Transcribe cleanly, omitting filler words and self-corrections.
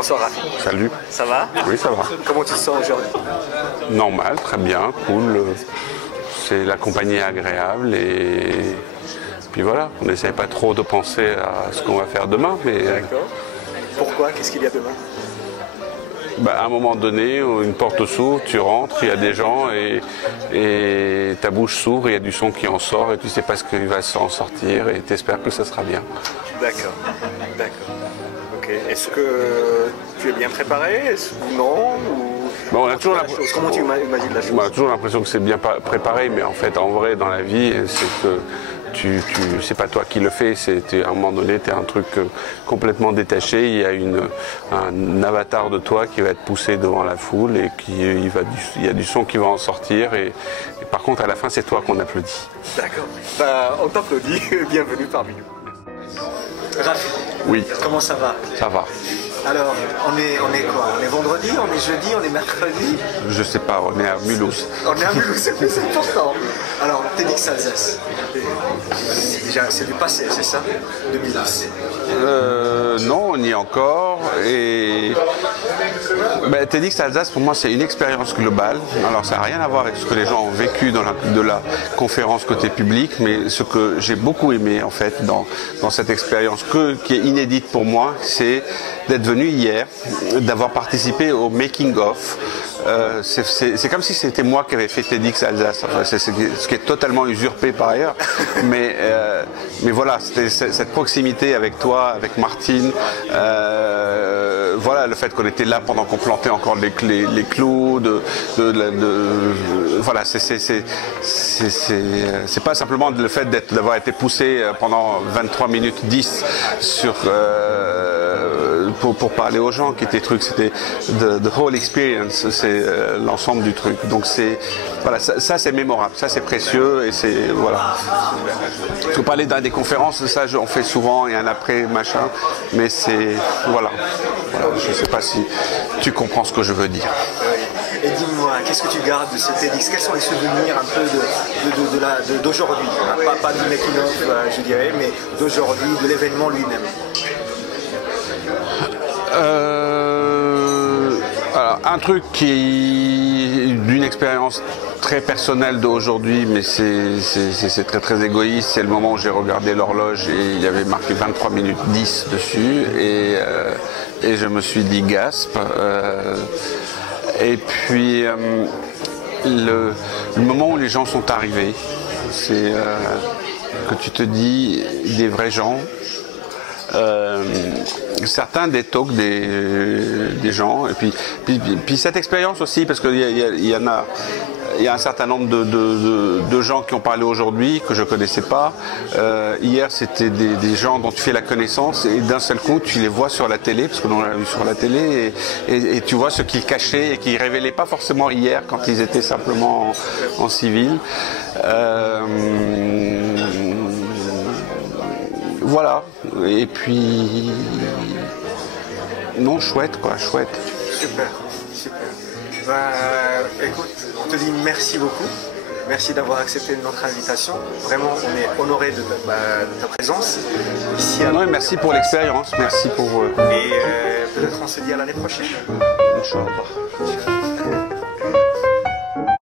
Bonsoir Rafi. Salut. Ça va? Oui, ça va. Comment tu te sens aujourd'hui? Normal, très bien, cool. C'est la compagnie est agréable et puis voilà, on n'essaie pas trop de penser à ce qu'on va faire demain, mais D'accord. Pourquoi? Qu'est-ce qu'il y a demain? à un moment donné, une porte s'ouvre, tu rentres, il y a des gens et ta bouche s'ouvre, il y a du son qui en sort et tu ne sais pas ce qu'il va s'en sortir et tu espères que ça sera bien. D'accord, d'accord. Ok. Est-ce que tu es bien préparé? Ou non? On a toujours Comment tu imagines la chose? On a toujours l'impression que c'est bien préparé, mais en fait, en vrai, dans la vie, c'est que c'est pas toi qui le fais, à un moment donné, tu es un truc complètement détaché, il y a un avatar de toi qui va être poussé devant la foule et il y a du son qui va en sortir et par contre, à la fin, c'est toi qu'on applaudit. D'accord. On t'applaudit, bienvenue parmi nous. Rafi, oui. Comment ça va? Ça va. Alors, on est quoi? On est vendredi, on est jeudi, on est mercredi? Je sais pas, on est à Mulhouse. On est à Mulhouse, c'est plus important. Alors, TEDx Alsace, c'est du passé, c'est ça? 2010. Non, on y est encore. Et TEDx Alsace, pour moi, c'est une expérience globale. Alors, ça n'a rien à voir avec ce que les gens ont vécu dans de la conférence côté public, mais ce que j'ai beaucoup aimé, en fait, dans cette expérience qui est inédite pour moi, c'est d'être venu hier, d'avoir participé au making-of. C'est comme si c'était moi qui avais fait TEDx Alsace, enfin, ce qui est totalement usurpé par ailleurs. Mais voilà, c'était cette proximité avec toi, avec Martine. Voilà, le fait qu'on était là pendant qu'on plantait encore les clous. Voilà, c'est pas simplement le fait d'avoir été poussé pendant 23 minutes 10 sur pour parler aux gens qui étaient trucs, c'était the whole experience, c'est l'ensemble du truc. Donc voilà, ça c'est mémorable, ça c'est précieux et c'est voilà. Il faut parler dans des conférences, ça on fait souvent et un après machin, mais c'est voilà. Je sais pas si tu comprends ce que je veux dire. Et dis-moi, qu'est-ce que tu gardes de ce TEDx? Quels sont les souvenirs un peu d'aujourd'hui? Pas du making-of, je dirais, mais d'aujourd'hui, de l'événement lui-même. Alors, un truc qui est d'une expérience très personnelle d'aujourd'hui, mais c'est très très égoïste, c'est le moment où j'ai regardé l'horloge et il y avait marqué 23 minutes 10 dessus et je me suis dit gasp. Et puis le moment où les gens sont arrivés, c'est que tu te dis des vrais gens. Certains des talks des gens et puis cette expérience aussi parce qu'il y a un certain nombre de gens qui ont parlé aujourd'hui que je connaissais pas. Hier c'était des gens dont tu fais la connaissance et d'un seul coup tu les vois sur la télé parce que l'on l'a vu sur la télé et tu vois ce qu'ils cachaient et qu'ils révélaient pas forcément hier quand ils étaient simplement en civil. Voilà, et puis non, chouette quoi, chouette. Super, super. Écoute, on te dit merci beaucoup. Merci d'avoir accepté notre invitation. Vraiment, on est honoré de ta présence ici. Non, merci pour l'expérience, merci pour. Et peut-être on se dit à l'année prochaine. Inch'Allah.